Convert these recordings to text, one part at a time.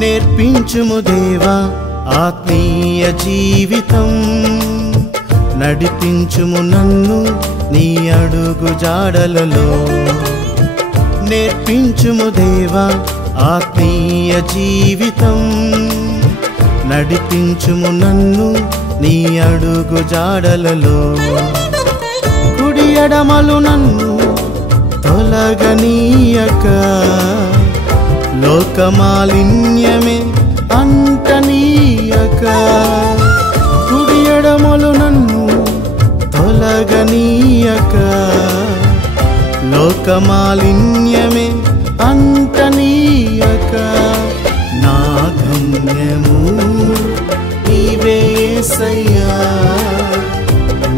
నేర్పించుము దేవా ఆత్మీయ జీవితం, నడిపించుము నన్ను నీ అడుగు జాడలలో. నేర్పించుము దేవా ఆత్మీయ జీవితం, నడిపించుము నన్ను నీ అడుగు జాడలలో. కుడి ఎడమలు నన్ను తొలగనీయక, లోకమాలిన్యమే అంటనీయక. కుడి ఎడమలు నన్ను తొలగనీయక, లోకమాలిన్యమే అంటనీయక. నా గమ్యము నీవే యేసయ్యా,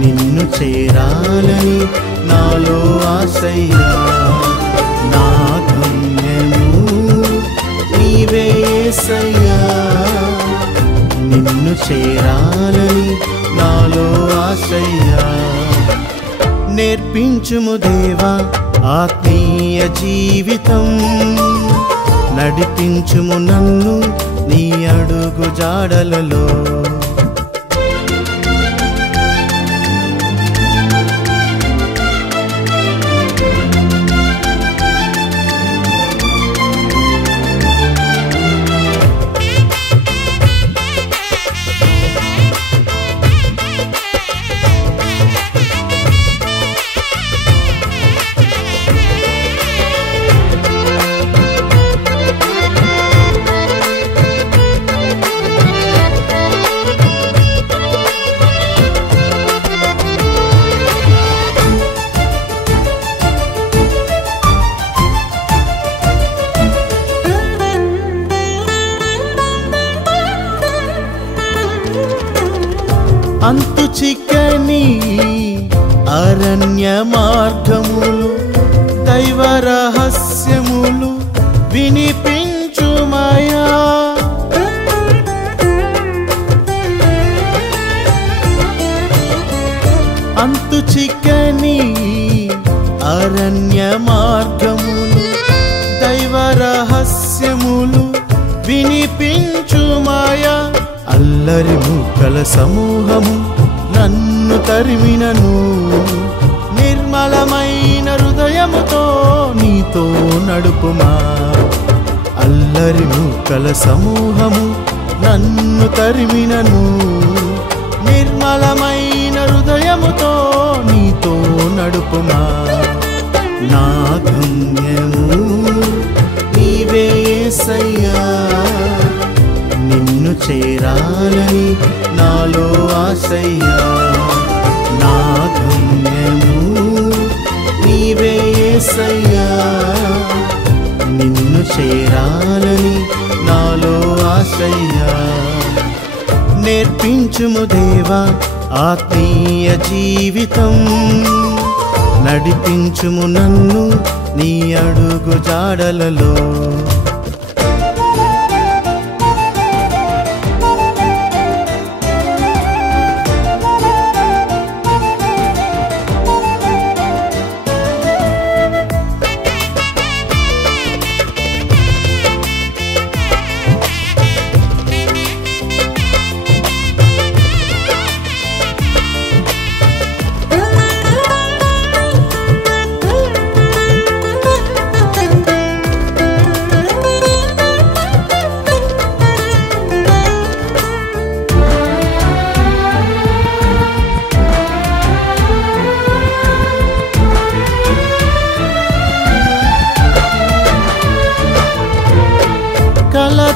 నిన్ను చేరాలని నాలో ఆశయ్యా. నా గమ్యము నీవే యేసయ్యా, నిన్ను చేరాలని నాలో ఆశయ్యా. నేర్పించుము దేవా ఆత్మీయ జీవితం, నడిపించుము నన్ను నీ అడుగు జాడలలో. అంతు చిక్కని అరణ్య మార్గములు, దైవ రహస్యములు వినిపించుమయా. అంతు చిక్కని అరణ్య మార్గములు, దైవ రహస్యములు వినిపించుమయా. అల్లరి మూకల సమూహము నన్ను తరిమినను, నిర్మలమైన హృదయముతో నీతో నడుపుమా. అల్లరి మూకల సమూహము నన్ను తరిమినను, నిర్మలమైన హృదయముతో నీతో నడుపుమా. నా గమ్యము నీవే యేసయ్యా, నిన్ను చేరాలని నాలో ఆశయ్యా. నా గమ్యము నీవే యేసయ్యా, నిన్ను చేరాలని నాలో ఆశయ్యా. నేర్పించుము దేవా ఆత్మీయ జీవితం, నడిపించుము నన్ను నీ అడుగు జాడలలో.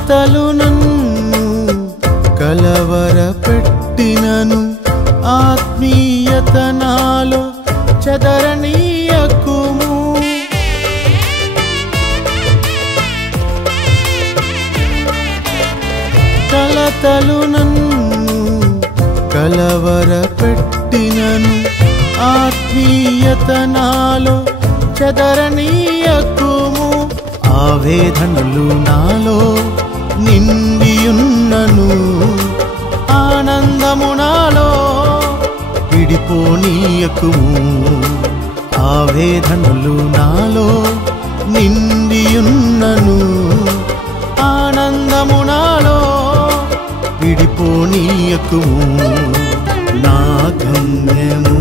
కలతలు నన్ను కలవరపెట్టినను ఆత్మీయత నాలో చెదరనీయకుము. కలతలు నన్ను కలవరపెట్టినను ఆత్మీయత నాలో చెదరనీయకుము. ఆవేదనలు నాలో నిండియున్నను ఆనందము నాలో విడిపోనీయకుము. ఆవేదనలు నాలో నిండియున్నను ఆనందము నాలో విడిపోనీయకుము. నా గమ్యము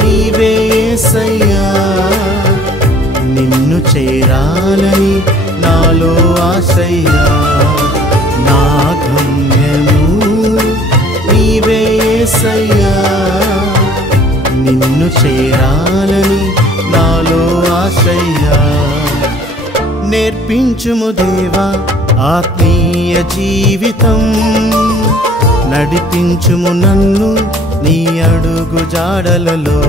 నీవే యేసయ్యా, నిన్ను చేరాలని నాలో ఆశయ్యా. నా గమ్యము నీవే యేసయ్యా, నిన్ను చేరాలని నాలో ఆశయ్యా. నేర్పించుము దేవా ఆత్మీయ జీవితం, నడిపించుము నన్ను నీ అడుగు జాడలలో.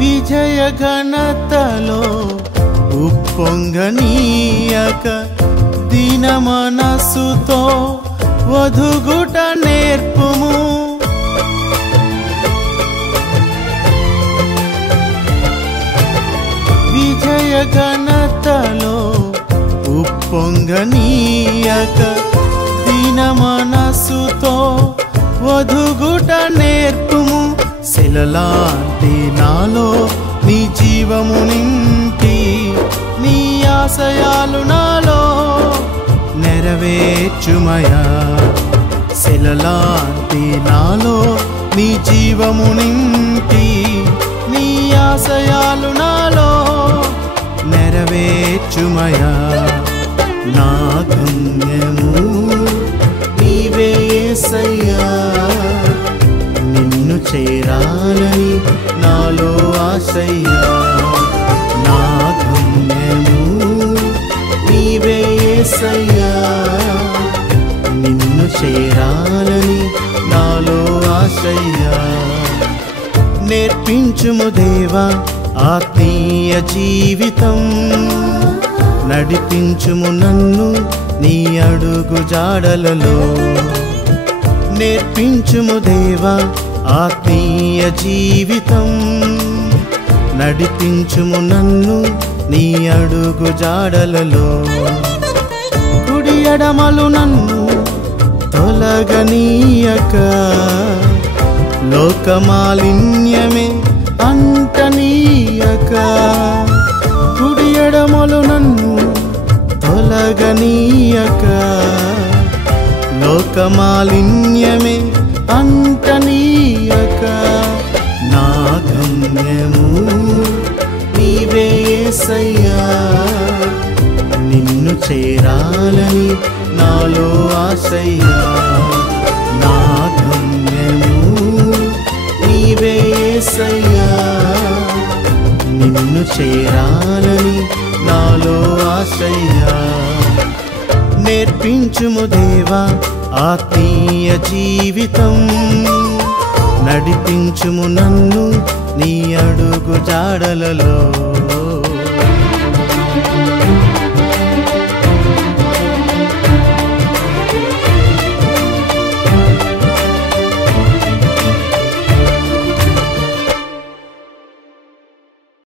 విజయ ఘనతలో ఉప్పొంగనీయక దీన మనసుతో వధుగుట నేర్పుము. విజయ ఘనతలో ఉప్పొంగనీయక దీన మనసుతో వధుగుట నేర్పుము. శిలలాంటి నాలో నీ జీవము నింపి నీ ఆశయాలు నాలో నెరవేర్చుమయా. శిలలాంటి నాలో నీ జీవము నింపి నీ ఆశయాలు నాలో నెరవేర్చుమయా. నా గమ్యము నీవే యేసయ్యా, నిన్ను చేరాలని నాలో ఆశయ్యా. నా గమ్యము నీవే యేసయ్యా, నిన్ను చేరాలని నాలో ఆశయ్యా. నేర్పించుము దేవా ఆత్మీయ జీవితం, నడిపించుము నన్ను నీ అడుగు జాడలలో. నేర్పించుము దేవా ఆత్మీయ జీవితం, నడిపించుము నన్ను నీ అడుగు జాడలలో. కుడి ఎడమలు నన్ను తొలగనీయక లోకమాలిన్యమే అంటనీయక. కుడి ఎడమలు నన్ను తొలగనీయక లోకమాలిన్యమే అంటనీయక. నా గమ్యము నీవే యేసయ్యా, నిన్ను చేరాలని నాలో ఆశయ్యా. నా గమ్యము నీవే యేసయ్యా, నిన్ను చేరాలని నాలో ఆశయ్యా. నేర్పించుము దేవా ఆత్మీయ జీవితం, నడిపించుము నన్ను నీ అడుగు జాడలలో.